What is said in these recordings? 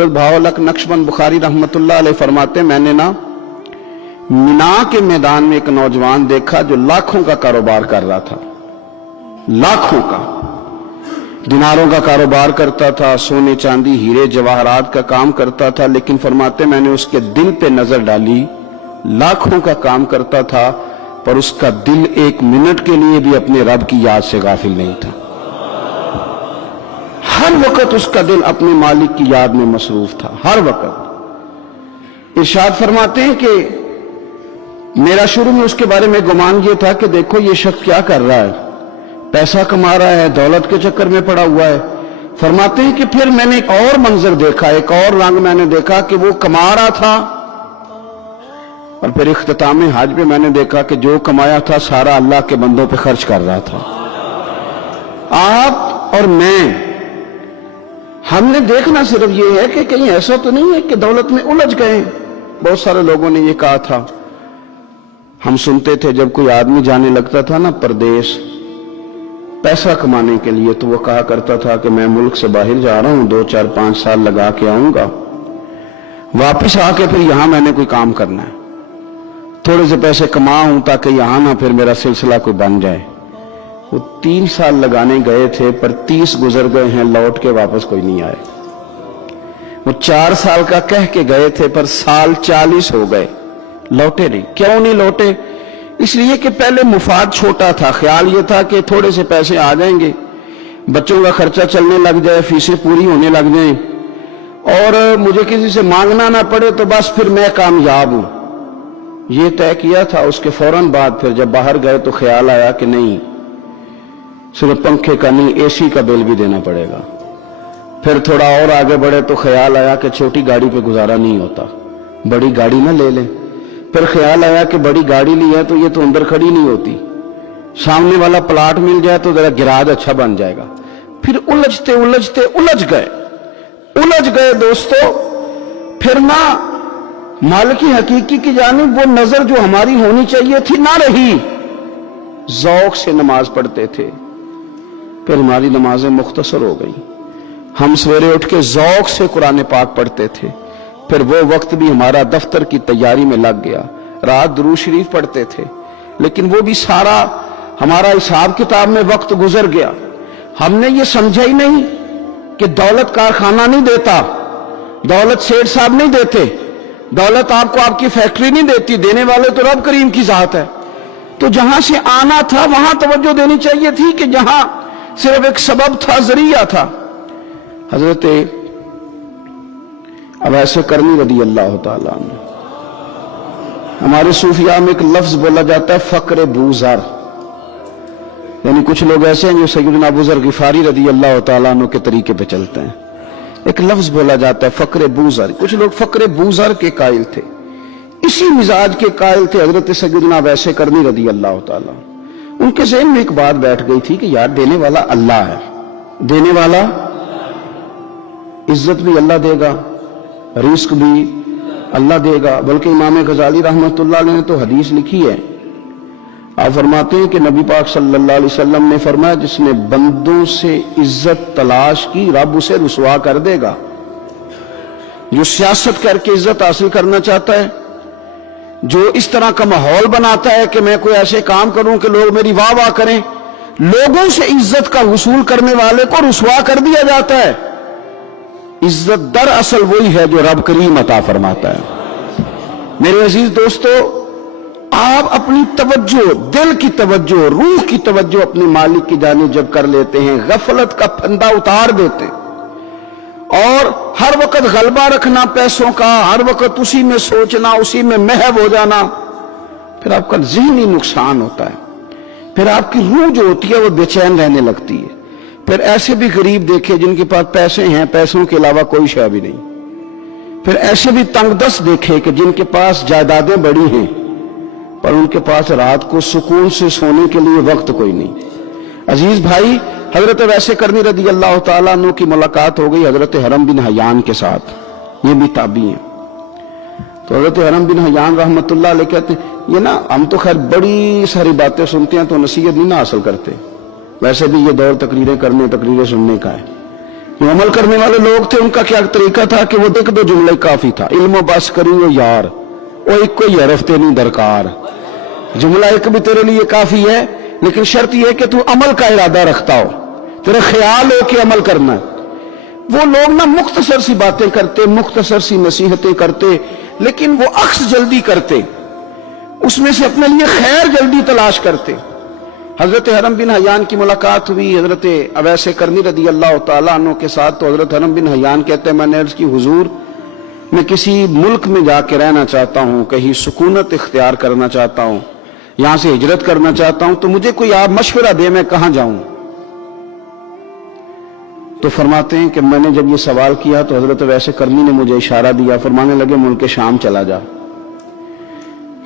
حضرت بہاولق نقشبند بخاری رحمتullah علیہ فرماتے ہیں میں نے نا مینا کے میدان میں ایک نوجوان دیکھا جو لاکھوں کا کاروبار کر رہا تھا، لاکھوں کا، دیناروں کا کاروبار کرتا تھا، سونے چاندی ہیرے جواہرات کا کام کرتا تھا، لیکن فرماتے میں نے اس کے دل پہ نظر ڈالی، لاکھوں کا کام کرتا تھا پر اس کا دل ایک منٹ کے لیے بھی اپنے رب کی یاد سے غافل نہیں تھا، ہر وقت اس کا دل اپنے مالک کی یاد میں مصروف تھا، ہر وقت۔ ارشاد فرماتے ہیں کہ میرا شروع میں اس کے بارے میں گمان یہ تھا کہ دیکھو یہ شخص کیا کر رہا ہے، پیسہ کما رہا ہے، دولت کے چکر میں پڑا ہوا ہے۔ فرماتے ہیں کہ پھر میں نے ایک اور منظر دیکھا، ایک اور رنگ میں نے دیکھا کہ وہ کما رہا تھا، اور پھر اختتام حج پہ میں نے دیکھا کہ جو کمایا تھا سارا اللہ کے بندوں پہ خرچ کر رہا تھا۔ آپ اور میں، ہم نے دیکھنا صرف یہ ہے کہ کہیں ایسا تو نہیں ہے کہ دولت میں الجھ گئے۔ بہت سارے لوگوں نے یہ کہا تھا، ہم سنتے تھے جب کوئی آدمی جانے لگتا تھا نا پردیس پیسہ کمانے کے لیے، تو وہ کہا کرتا تھا کہ میں ملک سے باہر جا رہا ہوں، 2 4 5 سال لگا کے آؤں گا، واپس آ کے پھر یہاں میں نے کوئی کام کرنا ہے، تھوڑے سے پیسے کماؤں تاکہ یہاں نہ پھر میرا سلسلہ کوئی بن جائے۔ وہ 3 سال لگانے گئے تھے پر 30 گزر گئے ہیں، لوٹ کے واپس کوئی نہیں آئے۔ وہ 4 سال کا کہہ کے گئے تھے پر سال 40 ہو گئے، لوٹے نہیں۔ کیوں نہیں لوٹے؟ اس لیے کہ پہلے مفاد چھوٹا تھا، خیال یہ تھا کہ تھوڑے سے پیسے آ جائیں گے، بچوں کا خرچہ چلنے لگ جائے، فیسیں پوری ہونے لگ جائیں، اور مجھے کسی سے مانگنا نہ پڑے تو بس پھر میں کامیاب ہوں۔ یہ طے کیا تھا۔ اس کے فوراً بعد پھر جب باہر گئے تو خیال آیا کہ نہیں، صرف پنکھے کا نہیں، اے سی کا بل بھی دینا پڑے گا۔ پھر تھوڑا اور آگے بڑھے تو خیال آیا کہ چھوٹی گاڑی پہ گزارا نہیں ہوتا، بڑی گاڑی نہ لے لیں۔ پھر خیال آیا کہ بڑی گاڑی لی ہے تو یہ تو اندر کھڑی نہیں ہوتی، سامنے والا پلاٹ مل جائے تو ذرا گراج اچھا بن جائے گا۔ پھر الجھتے الجھتے الجھ گئے دوستو۔ پھر نہ مالک حقیقی کی جانب وہ نظر جو ہماری ہونی چاہیے تھی نہ رہی۔ ذوق سے نماز پڑھتے تھے، پھر ہماری نمازیں مختصر ہو گئیں۔ ہم سویرے اٹھ کے ذوق سے قرآن پاک پڑھتے تھے، پھر وہ وقت بھی ہمارا دفتر کی تیاری میں لگ گیا، رات درود شریف پڑھتے تھے، لیکن وہ بھی سارا ہمارا حساب کتاب میں وقت گزر گیا۔ ہم نے یہ سمجھا ہی نہیں کہ دولت کارخانہ نہیں دیتا، دولت سیٹ صاحب نہیں دیتے، دولت آپ کو آپ کی فیکٹری نہیں دیتی، دینے والے تو رب کریم کی ذات ہے۔ تو جہاں سے آنا تھا وہاں توجہ دینی چاہیے تھی کہ جہاں صرف ایک سبب تھا، ذریعہ تھا۔ حضرت اویس کرنی رضی اللہ تعالیٰ عنہ، ہمارے صوفیاء میں ایک لفظ بولا جاتا ہے فقر بوذر، یعنی کچھ لوگ ایسے ہیں جو سیدنا ابو ذر غفاری رضی اللہ تعالیٰ عنہ کے طریقے پہ چلتے ہیں۔ ایک لفظ بولا جاتا ہے فقر بوذر، کچھ لوگ فقر بوذر کے قائل تھے، اسی مزاج کے قائل تھے حضرت سیدنا اویس کرنی رضی اللہ تعالیٰ۔ ان کے ذہن میں ایک بات بیٹھ گئی تھی کہ یار دینے والا اللہ ہے، دینے والا، عزت بھی اللہ دے گا، رزق بھی اللہ دے گا۔ بلکہ امام غزالی رحمۃ اللہ علیہ نے تو حدیث لکھی ہے، آپ فرماتے ہیں کہ نبی پاک صلی اللہ علیہ وسلم نے فرمایا جس نے بندوں سے عزت تلاش کی رب اسے رسوا کر دے گا۔ جو سیاست کر کے عزت حاصل کرنا چاہتا ہے، جو اس طرح کا ماحول بناتا ہے کہ میں کوئی ایسے کام کروں کہ لوگ میری واہ واہ کریں، لوگوں سے عزت کا حصول کرنے والے کو رسوا کر دیا جاتا ہے۔ عزت در اصل وہی ہے جو رب کریم عطا فرماتا ہے۔ میرے عزیز دوستو، آپ اپنی توجہ، دل کی توجہ، روح کی توجہ اپنے مالک کی جانب جب کر لیتے ہیں، غفلت کا پھندا اتار دیتے اور ہر وقت غلبہ رکھنا پیسوں کا، ہر وقت اسی میں سوچنا، اسی میں محو ہو جانا، پھر آپ کا ذہنی نقصان ہوتا ہے، پھر آپ کی روح جو ہوتی ہے وہ بے چین رہنے لگتی ہے۔ پھر ایسے بھی غریب دیکھے جن کے پاس پیسے ہیں، پیسوں کے علاوہ کوئی شے بھی نہیں۔ پھر ایسے بھی تنگ دست دیکھے کہ جن کے پاس جائیدادیں بڑی ہیں پر ان کے پاس رات کو سکون سے سونے کے لیے وقت کوئی نہیں۔ عزیز بھائی، حضرت اویس کرنی رضی اللہ تعالیٰ عنہ کی ملاقات ہو گئی حضرت حرم بن حیان کے ساتھ، یہ بھی تابعی ہیں۔ تو حضرت حرم بن حیان رحمۃ اللہ علیہ کہتے ہیں یہ نا ہم تو خیر بڑی ساری باتیں سنتے ہیں تو نصیحت نہیں نہ حاصل کرتے، ویسے بھی یہ دور تقریریں کرنے، تقریریں سننے کا ہے، جو عمل کرنے والے لوگ تھے ان کا کیا طریقہ تھا کہ وہ دیکھ دو جملہ کافی تھا، علم و بس کری وہ یار، وہ ایک کوئی حرف تے نہیں درکار، جملہ ایک بھی تیرے لیے کافی ہے، لیکن شرط یہ ہے کہ تو عمل کا ارادہ رکھتا ہو، تیرا خیال ہو کہ عمل کرنا ہے۔ وہ لوگ نا مختصر سی باتیں کرتے، مختصر سی نصیحتیں کرتے، لیکن وہ عکس جلدی کرتے، اس میں سے اپنے لیے خیر جلدی تلاش کرتے۔ حضرت حرم بن حیان کی ملاقات ہوئی حضرت اویس کرنی رضی اللہ تعالیٰ عنہ کے ساتھ، تو حضرت حرم بن حیان کہتے ہیں میں نے عرض کی حضور میں کسی ملک میں جا کے رہنا چاہتا ہوں، کہیں سکونت اختیار کرنا چاہتا ہوں، یہاں سے ہجرت کرنا چاہتا ہوں، تو مجھے کوئی آپ مشورہ دے میں کہاں جاؤں؟ تو فرماتے ہیں کہ میں نے جب یہ سوال کیا تو حضرت اویس کرنی نے مجھے اشارہ دیا، فرمانے لگے ملک شام چلا جا۔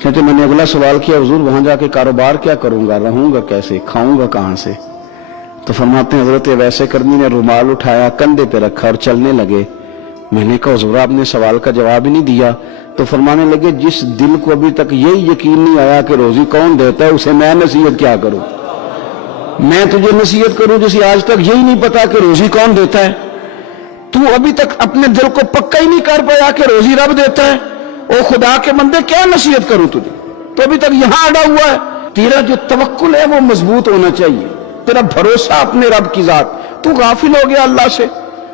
کہتے میں نے اگلا سوال کیا حضور وہاں جا کے کاروبار کیا کروں گا، رہوں گا کیسے، کھاؤں گا کہاں سے؟ تو فرماتے ہیں حضرت اویس کرنی نے رومال اٹھایا، کندھے پہ رکھا اور چلنے لگے۔ میں نے کہا حضور آپ نے سوال کا جواب ہی نہیں دیا۔ تو فرمانے لگے جس دل کو ابھی تک یہی یقین نہیں آیا کہ روزی کون دیتا ہے اسے میں نصیحت کیا کروں؟ میں تجھے نصیحت کروں جسے آج تک یہی نہیں پتا کہ روزی کون دیتا ہے؟ تو ابھی تک اپنے دل کو پکا ہی نہیں کر پایا کہ روزی رب دیتا ہے؟ او خدا کے بندے کیا نصیحت کروں تجھے؟ تو ابھی تک یہاں اڑا ہوا ہے۔ تیرا جو توکل ہے وہ مضبوط ہونا چاہیے، تیرا بھروسہ اپنے رب کی ذات۔ تو غافل ہو گیا اللہ سے،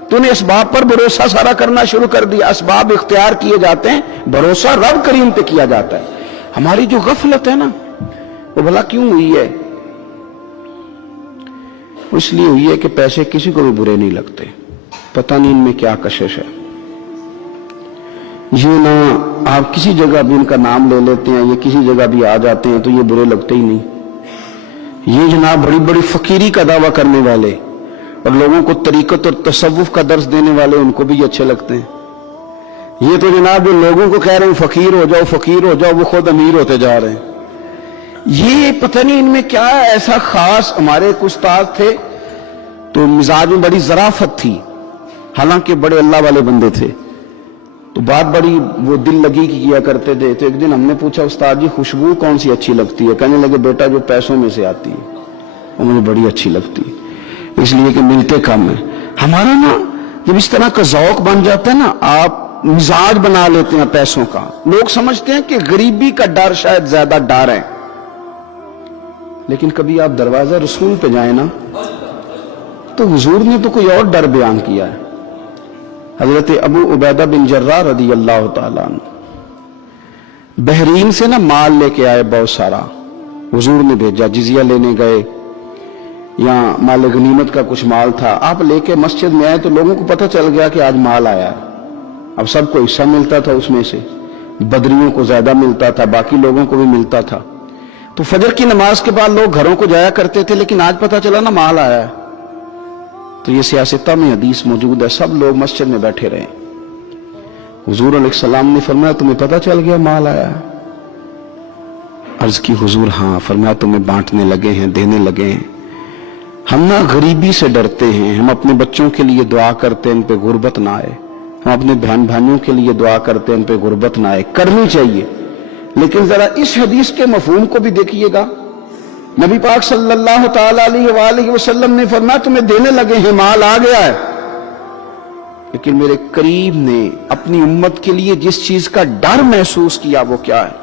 تو نے اسباب پر بھروسہ سارا کرنا شروع کر دیا۔ اسباب اختیار کیے جاتے ہیں، بھروسہ رب کریم پہ کیا جاتا ہے۔ ہماری جو غفلت ہے نا وہ بھلا کیوں ہوئی ہے؟ اس لیے ہوئی ہے کہ پیسے کسی کو بھی برے نہیں لگتے، پتہ نہیں ان میں کیا کشش ہے۔ یہ نہ آپ کسی جگہ بھی ان کا نام لے لیتے ہیں، یہ کسی جگہ بھی آ جاتے ہیں تو یہ برے لگتے ہی نہیں۔ یہ جناب بڑی بڑی فقیری کا دعویٰ کرنے والے اور لوگوں کو طریقت اور تصوف کا درس دینے والے ان کو بھی اچھے لگتے ہیں۔ یہ تو جناب جو لوگوں کو کہہ رہے ہیں فقیر ہو جاؤ فقیر ہو جاؤ، وہ خود امیر ہوتے جا رہے ہیں۔ یہ پتہ نہیں ان میں کیا ایسا خاص۔ ہمارے ایک استاد تھے تو مزاج میں بڑی ظرافت تھی، حالانکہ بڑے اللہ والے بندے تھے، تو بات بڑی وہ دل لگی کی کیا کرتے تھے۔ تو ایک دن ہم نے پوچھا استاد جی خوشبو کون سی اچھی لگتی ہے؟ کہنے لگے بیٹا جو پیسوں میں سے آتی ہے وہ مجھے بڑی اچھی لگتی ہے، اس لیے کہ ملتے کم ہیں۔ ہمارا نا جب اس طرح کا ذوق بن جاتا ہے نا، آپ مزاج بنا لیتے ہیں پیسوں کا۔ لوگ سمجھتے ہیں کہ غریبی کا ڈر شاید زیادہ ڈر ہے، لیکن کبھی آپ دروازہ رسول پہ جائیں نا تو حضور نے تو کوئی اور ڈر بیان کیا ہے۔ حضرت ابو عبیدہ بن جراح رضی اللہ تعالیٰ عنہ بحرین سے نا مال لے کے آئے بہت سارا، حضور نے بھیجا، جزیہ لینے گئے، یا مال غنیمت کا کچھ مال تھا، آپ لے کے مسجد میں آئے تو لوگوں کو پتہ چل گیا کہ آج مال آیا ہے۔ اب سب کو حصہ ملتا تھا اس میں سے، بدریوں کو زیادہ ملتا تھا، باقی لوگوں کو بھی ملتا تھا۔ تو فجر کی نماز کے بعد لوگ گھروں کو جایا کرتے تھے، لیکن آج پتہ چلا نا مال آیا ہے، تو یہ سیاستہ میں حدیث موجود ہے، سب لوگ مسجد میں بیٹھے رہے۔ حضور علیہ السلام نے فرمایا تمہیں پتہ چل گیا مال آیا ہے؟ عرض کی حضور ہاں۔ فرمایا تمہیں بانٹنے لگے ہیں، دینے لگے ہیں۔ ہم نہ غریبی سے ڈرتے ہیں، ہم اپنے بچوں کے لیے دعا کرتے ہیں ان پہ غربت نہ آئے، ہم اپنے بہن بھائیوں کے لیے دعا کرتے ہیں ان پہ غربت نہ آئے، کرنی چاہیے۔ لیکن ذرا اس حدیث کے مفہوم کو بھی دیکھیے گا۔ نبی پاک صلی اللہ تعالی علیہ وآلہ وسلم نے فرمایا تمہیں دینے لگے ہیں، مال آ گیا ہے، لیکن میرے قریب نے اپنی امت کے لیے جس چیز کا ڈر محسوس کیا وہ کیا ہے؟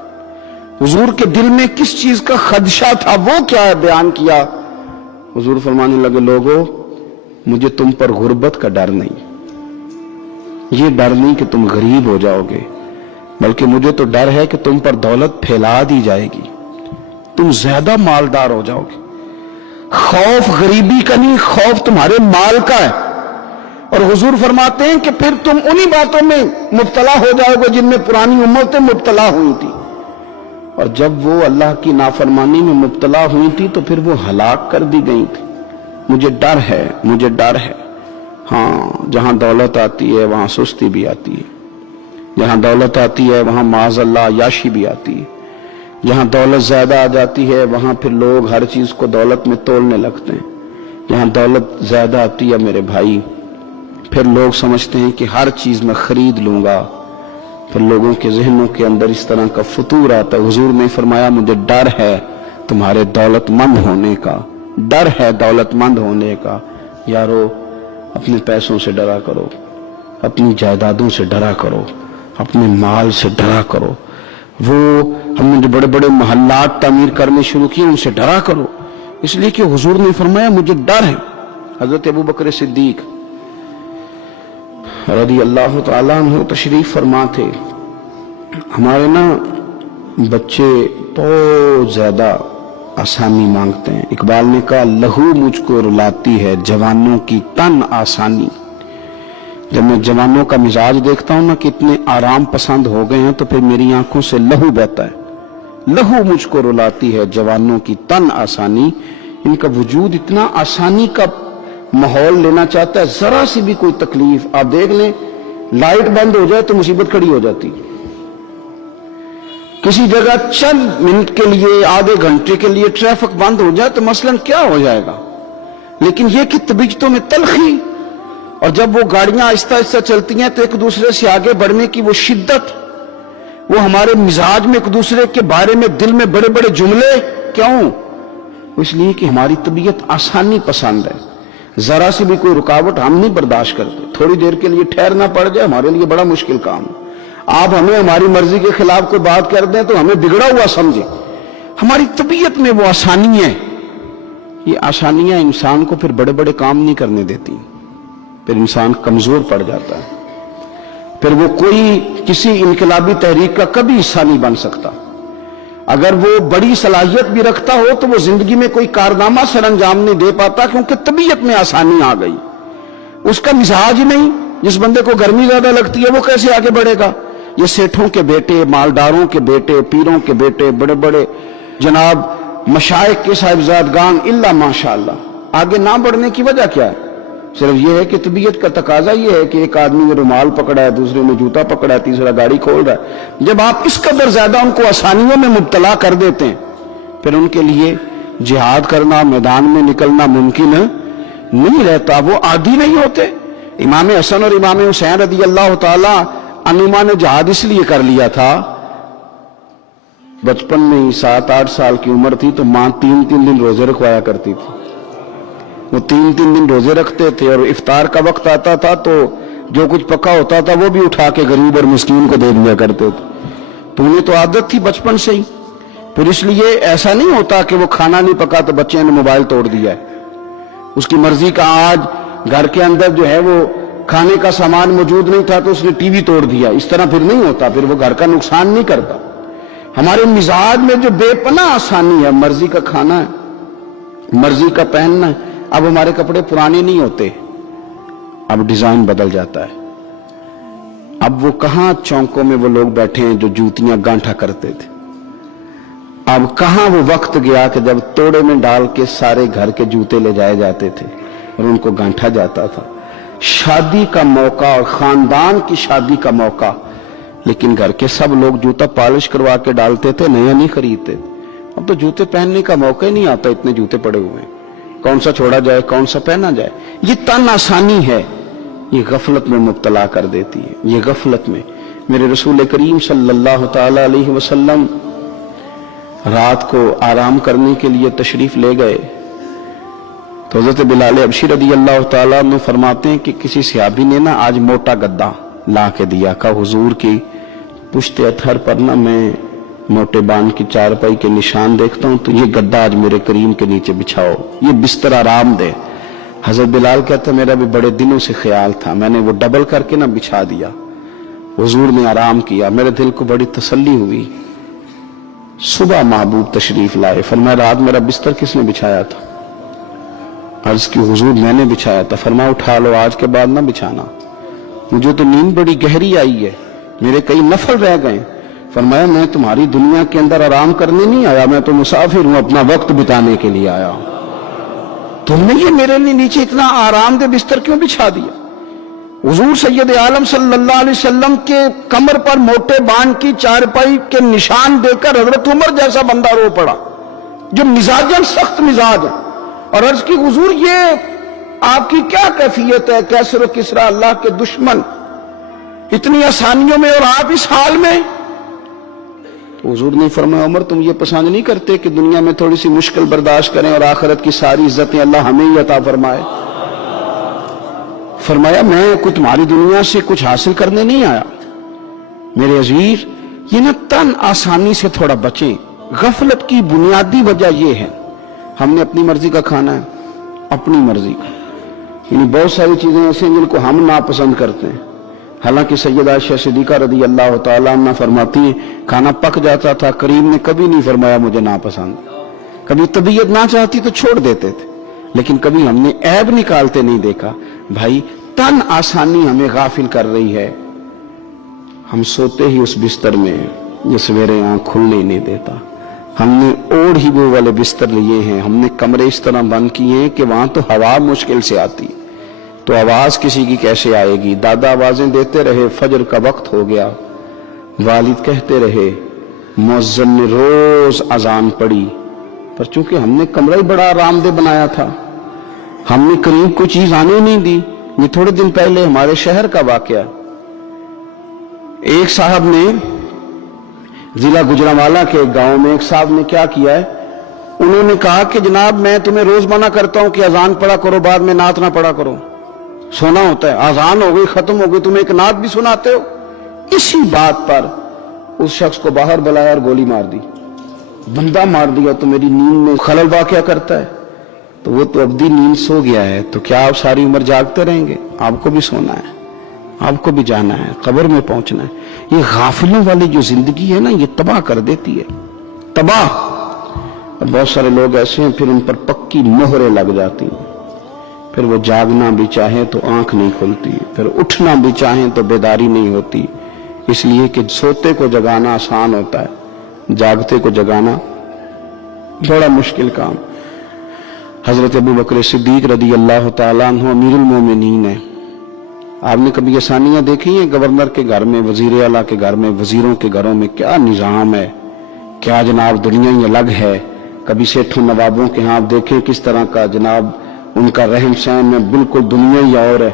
حضور کے دل میں کس چیز کا خدشہ تھا وہ کیا ہے بیان کیا۔ حضور فرمانے لگے لوگو مجھے تم پر غربت کا ڈر نہیں، یہ ڈر نہیں کہ تم غریب ہو جاؤ گے، بلکہ مجھے تو ڈر ہے کہ تم پر دولت پھیلا دی جائے گی، تم زیادہ مالدار ہو جاؤ گے۔ خوف غریبی کا نہیں، خوف تمہارے مال کا ہے۔ اور حضور فرماتے ہیں کہ پھر تم انہی باتوں میں مبتلا ہو جاؤ گے جن میں پرانی امتیں مبتلا ہوئی تھی، اور جب وہ اللہ کی نافرمانی میں مبتلا ہوئی تھی تو پھر وہ ہلاک کر دی گئی تھی۔ مجھے ڈر ہے، مجھے ڈر ہے۔ ہاں جہاں دولت آتی ہے وہاں سستی بھی آتی ہے، جہاں دولت آتی ہے وہاں معاذ اللہ عیاشی بھی آتی ہے، جہاں دولت زیادہ آ جاتی ہے وہاں پھر لوگ ہر چیز کو دولت میں تولنے لگتے ہیں۔ جہاں دولت زیادہ آتی ہے میرے بھائی پھر لوگ سمجھتے ہیں کہ ہر چیز میں خرید لوں گا، پھر لوگوں کے ذہنوں کے اندر اس طرح کا فطور آتا ہے۔ حضور نے فرمایا مجھے ڈر ہے تمہارے دولت مند ہونے کا، ڈر ہے دولت مند ہونے کا۔ یارو अपने पैसों से डरा करो, अपनी जायदादों से डरा करो, अपने माल से डरा करो। वो हमने जो बड़े बड़े महल्लात तामीर करने शुरू किए उनसे डरा करो, इसलिए कि हुजूर ने फरमाया मुझे डर है। हजरत अबू बकर सिद्दीक रज़ी अल्लाह तआला अन्हु तशरीफ फरमा थे। हमारे ना बच्चे बहुत ज्यादा आसानी मांगते हैं। इकबाल ने कहा लहू मुझको रुलाती है जवानों की तन आसानी। जब मैं जवानों का मिजाज देखता हूं ना कि इतने आराम पसंद हो गए हैं तो फिर मेरी आंखों से लहू बहता है। लहू मुझको रुलाती है जवानों की तन आसानी। इनका वजूद इतना आसानी का माहौल लेना चाहता है, जरा सी भी कोई तकलीफ आप देख लें, लाइट बंद हो जाए तो मुसीबत खड़ी हो जाती। किसी जगह चंद मिनट के लिए, आधे घंटे के लिए ट्रैफिक बंद हो जाए तो मसलन क्या हो जाएगा, लेकिन यह कि तबीयतों में तलखी, और जब वो गाड़ियां आहिस्ता आहिस्ता चलती हैं तो एक दूसरे से आगे बढ़ने की वो शिद्दत, वो हमारे मिजाज में एक दूसरे के बारे में दिल में बड़े बड़े जुमले, क्यों? इसलिए कि हमारी तबीयत आसानी पसंद है। जरा सी भी कोई रुकावट हम नहीं बर्दाश्त करते। थोड़ी देर के लिए ठहरना पड़ जाए हमारे लिए बड़ा मुश्किल काम है। आप हमें हमारी मर्जी के खिलाफ कोई बात कर दें तो हमें बिगड़ा हुआ समझे। हमारी तबीयत में वो आसानी है। ये आसानियां इंसान को फिर बड़े बड़े काम नहीं करने देती, फिर इंसान कमजोर पड़ जाता है, फिर वो कोई किसी इनकलाबी तहरीक का कभी हिस्सा नहीं बन सकता। अगर वो बड़ी सलाहियत भी रखता हो तो वो जिंदगी में कोई कारनामा सर अंजाम नहीं दे पाता, क्योंकि तबीयत में आसानी आ गई, उसका मिजाज ही नहीं। जिस बंदे को गर्मी ज्यादा लगती है वो कैसे आगे बढ़ेगा? ये सेठों के बेटे, मालदारों के बेटे, पीरों के बेटे, बड़े बड़े जनाब मशाइख के साहिबजादगान, इल्ला माशाअल्लाह, आगे ना बढ़ने की वजह क्या है? सिर्फ यह है कि तबीयत का तकाजा यह है कि एक आदमी ने रुमाल पकड़ा है, दूसरे ने जूता पकड़ा है, तीसरा गाड़ी खोल रहा है। जब आप इस कदर ज्यादा उनको आसानियों में मुब्तला कर देते हैं, फिर उनके लिए जिहाद करना, मैदान में निकलना मुमकिन नहीं रहता। वो आदी नहीं होते। इमाम हसन और इमाम हुसैन रज़ी अल्लाह तआला अन्हुमा ने जिहाद इसलिए कर लिया था, बचपन में ही 7-8 साल की उम्र थी तो मां 3-3 दिन रोजे रखवाया करती थी। वो 3-3 दिन रोजे रखते थे और इफ्तार का वक्त आता था तो जो कुछ पका होता था वो भी उठा के गरीब और मिस्कीन को दे दिया करते थे। तो उन्हें तो आदत थी बचपन से ही। फिर इसलिए ऐसा नहीं होता कि वो खाना नहीं पका तो बच्चे ने मोबाइल तोड़ दिया है, उसकी मर्जी का। आज घर के अंदर जो है वो खाने का सामान मौजूद नहीं था तो उसने टीवी तोड़ दिया, इस तरह फिर नहीं होता, फिर वो घर का नुकसान नहीं करता। हमारे मिजाज में जो बेपनाह आसानी है, मर्जी का खाना है, मर्जी का पहनना है। अब हमारे कपड़े पुराने नहीं होते, अब डिजाइन बदल जाता है। अब वो कहां चौकों में वो लोग बैठे हैं जो जूतियां गांठा करते थे। अब कहां वो वक्त गया कि जब तोड़े में डाल के सारे घर के जूते ले जाए जाते थे और उनको गांठा जाता था। शादी का मौका और खानदान की शादी का मौका, लेकिन घर के सब लोग जूता पॉलिश करवा के डालते थे, नया नहीं खरीदते। अब तो जूते पहनने का मौका ही नहीं आता, इतने जूते पड़े हुए हैं, कौन सा छोड़ा जाए, कौन सा पहना जाए। ये तन आसानी है, ये गफलत में मुब्तला कर देती है। ये गफलत में मेरे रसूल करीम सल्लल्लाहु ताला अलैहि वसल्लम रात को आराम करने के लिए तशरीफ ले गए तो हज़रत बिलाल हबशी रज़ी अल्लाह ताला अन्हु फरमाते हैं कि किसी सहाबी ने ना आज मोटा गद्दा ला के दिया। कहा हुजूर की पुश्ते अथर पर ना मैं मोटे बान की चारपाई के निशान देखता हूं, तो ये गद्दा आज मेरे करीम के नीचे बिछाओ, ये बिस्तर आराम दे। हजरत बिलाल कहता मेरा भी बड़े दिनों से ख्याल था, मैंने वो डबल करके ना बिछा दिया, हुजूर ने आराम किया, मेरे दिल को बड़ी तसल्ली हुई। सुबह महबूब तशरीफ लाए, फरमाया रात मेरा बिस्तर किसने बिछाया था? अर्ज की हुजूर मैंने बिछाया था। फरमाया उठा लो, आज के बाद ना बिछाना, मुझे तो नींद बड़ी गहरी आई है, मेरे कई नफल रह गए। फरमाया मैं तुम्हारी दुनिया के अंदर आराम करने नहीं आया, मैं तो मुसाफिर हूं, अपना वक्त बिताने के लिए आया। तुमने ये मेरे लिए नीचे इतना आरामदेह बिस्तर क्यों बिछा दिया? हुजूर सैयद आलम सल्लल्लाहु अलैहि वसल्लम के कमर पर मोटे बान की चारपाई के निशान देकर हजरत उमर जैसा बंदा रो पड़ा जो मिजाजन सख्त मिजाज है, और अर्ज की हुजूर ये आपकी क्या कैफियत है? कैसर व किसरा अल्लाह के दुश्मन, इतनी आसानियों में और आप इस हाल में। तो हुजूर ने फरमाया उमर तुम ये पसंद नहीं करते कि दुनिया में थोड़ी सी मुश्किल बर्दाश्त करें और आखिरत की सारी इज्जतें अल्लाह हमें ही अता फरमाए? फरमाया मैं कोई तुम्हारी दुनिया से कुछ हासिल करने नहीं आया। मेरे अजीज, ये ना तन आसानी से थोड़ा बचे। गफलत की बुनियादी वजह ये है, हमने अपनी मर्जी का खाना है, अपनी मर्जी का। यानी बहुत सारी चीजें ऐसी हैं जिनको हम नापसंद करते हैं। हालांकि सैयदा आयशा सिद्दीका रज़ी अल्लाह तआला अन्हा फरमाती है, खाना पक जाता था, करीम ने कभी नहीं फरमाया मुझे नापसंद। कभी तबीयत ना चाहती तो छोड़ देते थे, लेकिन कभी हमने ऐब निकालते नहीं देखा। भाई, तन आसानी हमें गाफिल कर रही है। हम सोते ही उस बिस्तर में जो सवेरे आंख खुलने नहीं देता। हमने ओढ़ ही वो वाले बिस्तर लिए हैं, हमने कमरे इस तरह बंद किए हैं कि वहां तो हवा मुश्किल से आती, तो आवाज किसी की कैसे आएगी। दादा आवाजें देते रहे, फजर का वक्त हो गया, वालिद कहते रहे, मुअज्जिन ने रोज अजान पढ़ी, पर चूंकि हमने कमरा ही बड़ा आरामदेह बनाया था, हमने करीब कोई चीज आने नहीं दी। ये थोड़े दिन पहले हमारे शहर का वाकया, एक साहब ने जिला गुजरांवाला के एक गांव में एक साहब ने क्या किया है, उन्होंने कहा कि जनाब मैं तुम्हें रोज मना करता हूं कि अजान पढ़ा करो, बाद में नात ना पढ़ा करो, सोना होता है। अजान हो गई, खत्म हो गई, तुम एक नात भी सुनाते हो। इसी बात पर उस शख्स को बाहर बुलाया और गोली मार दी। बंदा मार दिया तो मेरी नींद में खलल वाक़या करता है, तो वो तो अब्दी नींद सो गया है, तो क्या आप सारी उम्र जागते रहेंगे? आपको भी सोना है, आपको भी जाना है, कब्र में पहुंचना है। ये गाफिलों वाली जो जिंदगी है ना, ये तबाह कर देती है, तबाह। और बहुत सारे लोग ऐसे हैं, फिर उन पर पक्की मोहरें लग जाती हैं। फिर वो जागना भी चाहे तो आंख नहीं खुलती, फिर उठना भी चाहे तो बेदारी नहीं होती। इसलिए कि सोते को जगाना आसान होता है, जागते को जगाना बड़ा मुश्किल काम। हजरत अबू बकर सिद्दीक रज़ी अल्लाह तआला अन्हु अमीरुल मोमिनीन है। आपने कभी आसानियां देखी हैं? गवर्नर के घर में, वजीर आला के घर में, वजीरों के घरों में क्या निजाम है, क्या जनाब दुनिया ही अलग है। कभी सेठों नवाबों के यहाँ आप देखें किस तरह का जनाब उनका रहन सहन में बिल्कुल दुनिया ही और है।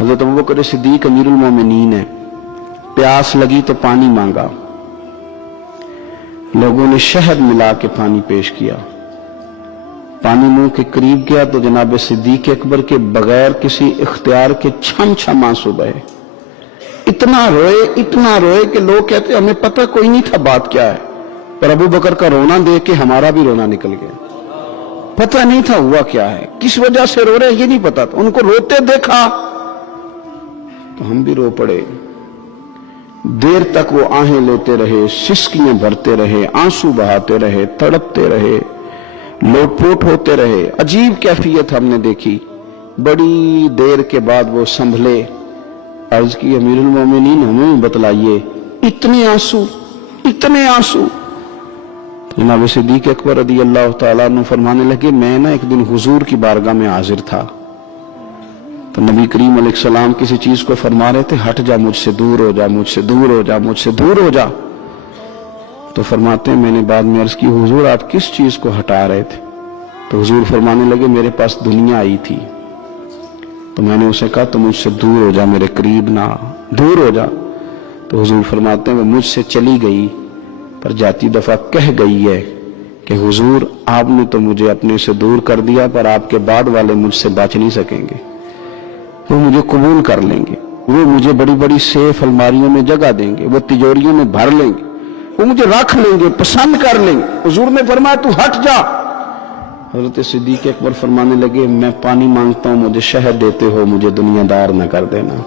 हजरत अबू बकर सिद्दीक अमीरुल मोमिनीन है। प्यास लगी तो पानी मांगा, लोगों ने शहद मिला के पानी पेश किया। पानी मुंह के करीब गया तो जनाब सिद्दीक अकबर के बगैर किसी इख्तियार के छम छम आंसू बहे। इतना रोए कि लोग कहते हमें पता कोई नहीं था बात क्या है, पर अबू बकर का रोना देख के हमारा भी रोना निकल गया। पता नहीं था हुआ क्या है, किस वजह से रो रहे ये नहीं पता था। उनको रोते देखा तो हम भी रो पड़े। देर तक वो आहें लेते रहे, सिसकियां भरते रहे, आंसू बहाते रहे, तड़पते रहे, लोटपोट होते रहे। अजीब कैफियत हमने देखी। बड़ी देर के बाद वो संभले। अर्ज की अमीरुल मोमिनीन हमें भी बतलाइए, इतने आंसू, इतने आंसू। जनाब सिद्दीक अकबर रज़ी अल्लाह तआला अन्हु फरमाने लगे, मैं ना एक दिन हुजूर की बारगाह में हाजिर था, तो नबी करीम अलैहिस्सलाम किसी चीज को फरमा रहे थे, हट जा, मुझसे दूर हो जा, मुझसे दूर हो जा, मुझसे दूर हो जा। तो फरमाते हैं मैंने बाद में अर्ज की, हुजूर आप किस चीज को हटा रहे थे? तो हुजूर फरमाने लगे, मेरे पास दुनिया आई थी। तो मैंने उसे कहा तो मुझसे दूर हो जा, मेरे करीब ना, दूर हो जा। तो हुजूर फरमाते हैं वो मुझसे चली गई, पर जाती दफा कह गई है कि हुजूर आपने तो मुझे अपने से दूर कर दिया, पर आपके बाद वाले मुझसे बच नहीं सकेंगे, वो मुझे कबूल कर लेंगे, वो मुझे बड़ी बड़ी सेफ अलमारियों में जगह देंगे, वो तिजोरियों में भर लेंगे, वो मुझे रख लेंगे, पसंद कर लेंगे। हुजूर ने फरमाया तू हट जा। हजरत सिद्दीक अकबर फरमाने लगे, मैं पानी मांगता हूं, मुझे शहद देते हो, मुझे दुनियादार न कर देना,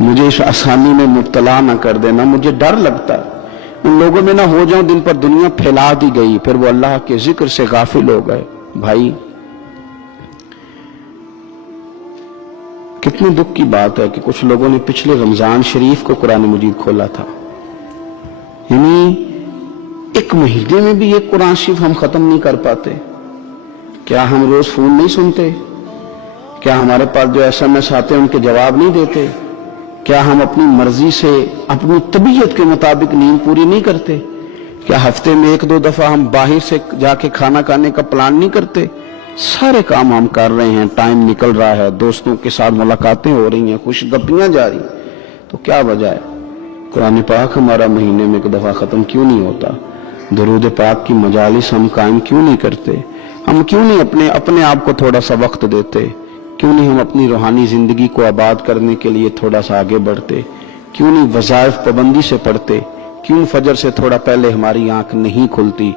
मुझे इस आसानी में मुब्तला न कर देना, मुझे डर लगता है उन लोगों में ना हो जाऊं जिन पर दुनिया फैला दी गई, फिर वो अल्लाह के जिक्र से गाफिल हो गए। भाई कितने दुख की बात है कि कुछ लोगों ने पिछले रमजान शरीफ को कुरान मजीद खोला था, यानी एक महीने में भी एक कुरान शरीफ हम खत्म नहीं कर पाते। क्या हम रोज फोन नहीं सुनते? क्या हमारे पास जो SMS आते हैं उनके जवाब नहीं देते? क्या हम अपनी मर्जी से अपनी तबीयत के मुताबिक नींद पूरी नहीं करते? क्या हफ्ते में 1-2 दफा हम बाहर से जाके खाना खाने का प्लान नहीं करते? सारे काम हम कर रहे हैं, टाइम निकल रहा है, दोस्तों के साथ मुलाकातें हो रही हैं, खुशगपियां जा रही, तो क्या वजह है? कुरान पाक हमारा महीने में 1 दफा खत्म क्यों नहीं होता? दरूद पाक की मजालिस हम कायम क्यों नहीं करते? हम क्यों नहीं अपने आप को थोड़ा सा वक्त देते? क्यों नहीं हम अपनी रूहानी जिंदगी को आबाद करने के लिए थोड़ा सा आगे बढ़ते, क्यों नहीं वज़ाइफ पाबंदी से पढ़ते, क्यों फजर से थोड़ा पहले हमारी आंख नहीं खुलती,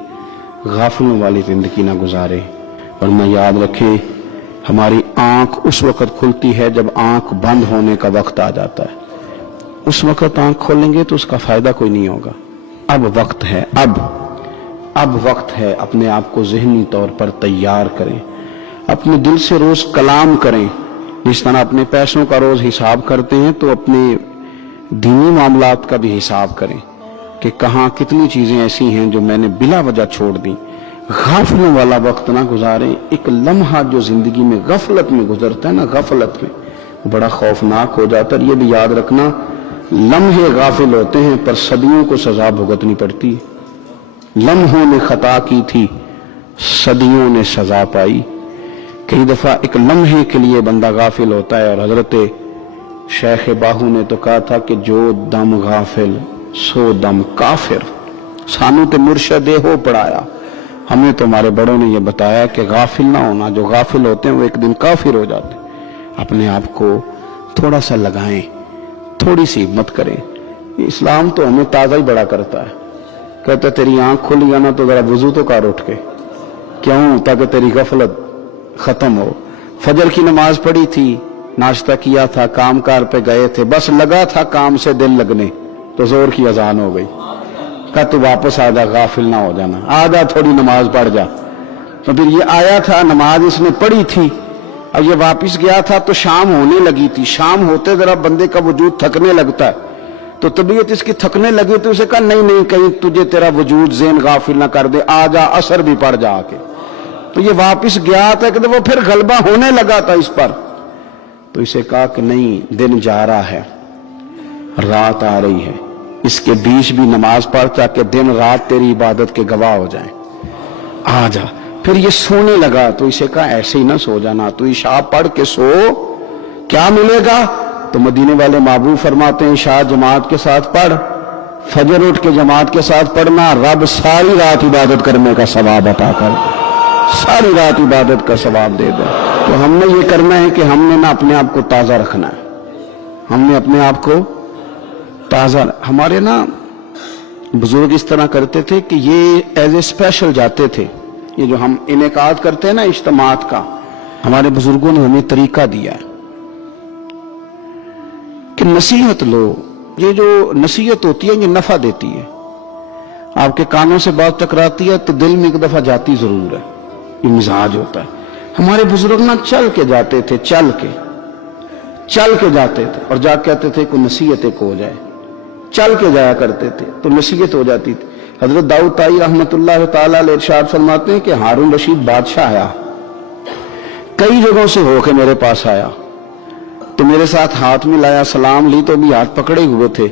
गाफिलों वाली जिंदगी ना गुजारे। और मैं याद रखें, हमारी आंख उस वक्त खुलती है जब आंख बंद होने का वक्त आ जाता है। उस वक्त आंख खोलेंगे तो उसका फायदा कोई नहीं होगा। अब वक्त है, अब वक्त है, अपने आप को ज़हनी तौर पर तैयार करें, अपने दिल से रोज कलाम करें। जिस तरह अपने पैसों का रोज हिसाब करते हैं तो अपने दीनी मामलात का भी हिसाब करें कि कहाँ कितनी चीजें ऐसी हैं जो मैंने बिला वजह छोड़ दी। गाफिलों वाला वक्त ना गुजारें। एक लम्हा जो जिंदगी में गफलत में गुजरता है ना, गफलत में, बड़ा खौफनाक हो जाता है। ये भी याद रखना, लम्हे गाफिल होते हैं पर सदियों को सजा भुगतनी पड़ती है। लम्हों ने खता की थी, सदियों ने सजा पाई। कई दफा एक लम्हे के लिए बंदा गाफिल होता है। और हजरत शेख बाहू ने तो कहा था कि जो दम गाफिल सो दम काफिर। सानू तो मुर्शद हो पढ़ाया, हमें तो हमारे बड़ों ने यह बताया कि गाफिल ना होना। जो गाफिल होते हैं वो एक दिन काफिर हो जाते हैं। अपने आप को थोड़ा सा लगाएं, थोड़ी सी हिम्मत करें। इस्लाम तो हमें ताज़ा ही बड़ा करता है। कहता तेरी आंख खुल गया ना तो जरा वजू तो कर उठ के, क्यों? ताकि तेरी गफलत खत्म हो। फजर की नमाज पढ़ी थी, नाश्ता किया था, कामकार पे गए थे, बस लगा था काम से दिल लगने तो जोर की अजान हो गई। कहा तू वापस आ जा, गाफिल ना हो जाना, आ जा थोड़ी नमाज पढ़ जा। तो फिर ये आया था, नमाज इसने पढ़ी थी, अब ये वापस गया था तो शाम होने लगी थी। शाम होते जरा बंदे का वजूद थकने लगता है, तो तबीयत इसकी थकने लगी तो उसे कहा नहीं नहीं, कहीं तुझे तेरा वजूद ज़हन गाफिल ना कर दे, आ जा असर भी पढ़ जा आके। तो ये वापस गया था कि वो फिर गलबा होने लगा था इस पर। तो इसे कहा कि नहीं, दिन जा रहा है, रात आ रही है, इसके बीच भी नमाज पढ़ ताकि दिन रात तेरी इबादत के गवाह हो जाएं, आ जा। फिर ये सोने लगा तो इसे कहा ऐसे ही ना सो जाना, तो इशा पढ़ के सो, क्या मिलेगा? तो मदीने वाले महबूब फरमाते हैं इशा जमात के साथ पढ़, फजर उठ के जमात के साथ पढ़ना, रब सारी रात इबादत करने का सवाब अता कर, सारी रात इबादत का सवाब दे दे। तो हमने ये करना है कि हमने ना अपने आप को ताज़ा रखना है, हमने अपने आप को ताज़ा। हमारे ना बुजुर्ग इस तरह करते थे कि ये एज ए स्पेशल जाते थे। ये जो हम इनेकाद करते हैं ना इज्तिमात का, हमारे बुजुर्गों ने हमें तरीका दिया है कि नसीहत लो। ये जो नसीहत होती है ये नफा देती है। आपके कानों से बात टकराती है तो दिल में एक दफा जाती जरूर है, ये मिजाज होता है। हमारे बुजुर्ग ना चल के जाते थे, चल के जाते थे और जा कहते थे कोई नसीहत एक हो जाए। चल के जाया करते थे तो नसीहत हो जाती थी। हजरत दाऊद ताई रहमतुल्लाह ताला अलैह इरशाद फरमाते हैं कि हारून रशीद बादशाह आया, कई जगहों से होकर मेरे पास आया, तो मेरे साथ हाथ मिलाया, सलाम ली तो भी हाथ पकड़े हुए थे।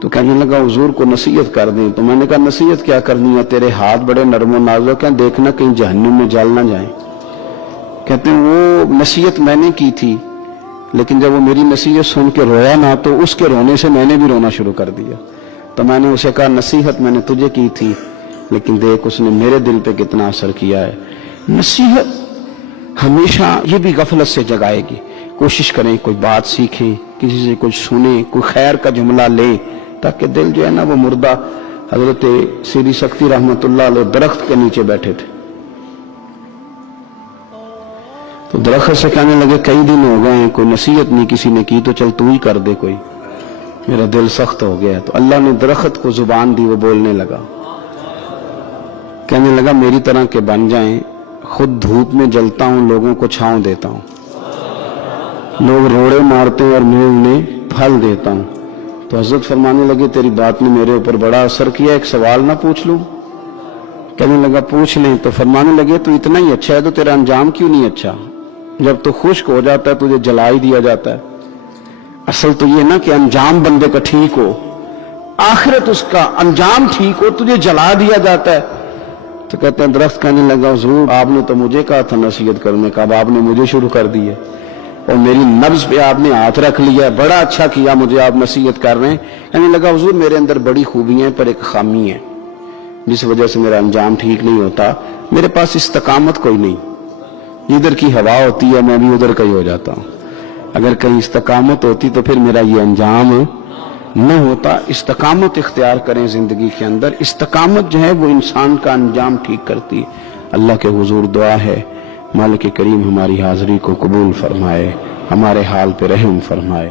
तो कहने लगा हुजूर को नसीहत कर दें। तो मैंने कहा नसीहत क्या करनी है, तेरे हाथ बड़े नरम और नाजुक हैं, देखना कहीं जहन्नुम में जल ना जाए। कहते हैं वो नसीहत मैंने की थी, लेकिन जब वो मेरी नसीहत सुन के रोया ना तो उसके रोने से मैंने भी रोना शुरू कर दिया। तो मैंने उसे कहा नसीहत मैंने तुझे की थी, लेकिन देख उसने मेरे दिल पे कितना असर किया है। नसीहत हमेशा ये भी गफलत से जगाएगी। कोशिश करें कोई बात सीखें, किसी से कुछ सुने, कोई खैर का जुमला ले, ताकि दिल जो है ना वो मुर्दा। हजरत सीरी सख्ती रहमतुल्लाह अलैह दरख्त के नीचे बैठे थे, तो दरख्त से कहने लगे कई दिन हो गए हैं कोई नसीहत नहीं किसी ने की, तो चल तू ही कर दे कोई, मेरा दिल सख्त हो गया। तो अल्लाह ने दरख्त को जुबान दी, वो बोलने लगा, कहने लगा मेरी तरह के बन जाएं, खुद धूप में जलता हूं, लोगों को छांव देता हूं, लोग रोड़े मारते हैं और मैं उन्हें फल देता हूं। तो हजरत फरमाने लगे तेरी बात ने मेरे ऊपर बड़ा असर किया, एक सवाल ना पूछ लूं? कहने लगा पूछ लें। तो फरमाने लगे तो इतना ही अच्छा है तो तेरा अंजाम क्यों नहीं अच्छा? जब तो खुश्क हो जाता है तुझे जला ही दिया जाता है। असल तो ये ना कि अंजाम बंदे का ठीक हो, आखिरत उसका अंजाम ठीक हो, तुझे जला दिया जाता है। तो कहते हैं दरख्त कहने लगा हुजूर आपने तो मुझे कहा था नसीहत करने का, अब आपने मुझे शुरू कर दी है और मेरी नब्ज पे आपने हाथ रख लिया, बड़ा अच्छा किया, मुझे आप नसीहत कर रहे हैं। कहने लगा हुजूर मेरे अंदर बड़ी खूबियां हैं पर एक खामी है, जिस वजह से मेरा अंजाम ठीक नहीं होता, मेरे पास इस्तकामत कोई नहीं, जिधर की हवा होती है मैं भी उधर का ही हो जाता हूं। अगर कहीं इस्तकामत होती तो फिर मेरा ये अंजाम न होता। इस्तकामत इख्तियार करें जिंदगी के अंदर। इस्तकामत जो है वो इंसान का अंजाम ठीक करती है। अल्लाह के हुजूर दुआ है मालिक करीम हमारी हाजिरी को कबूल फरमाए, हमारे हाल पे रहम फरमाए।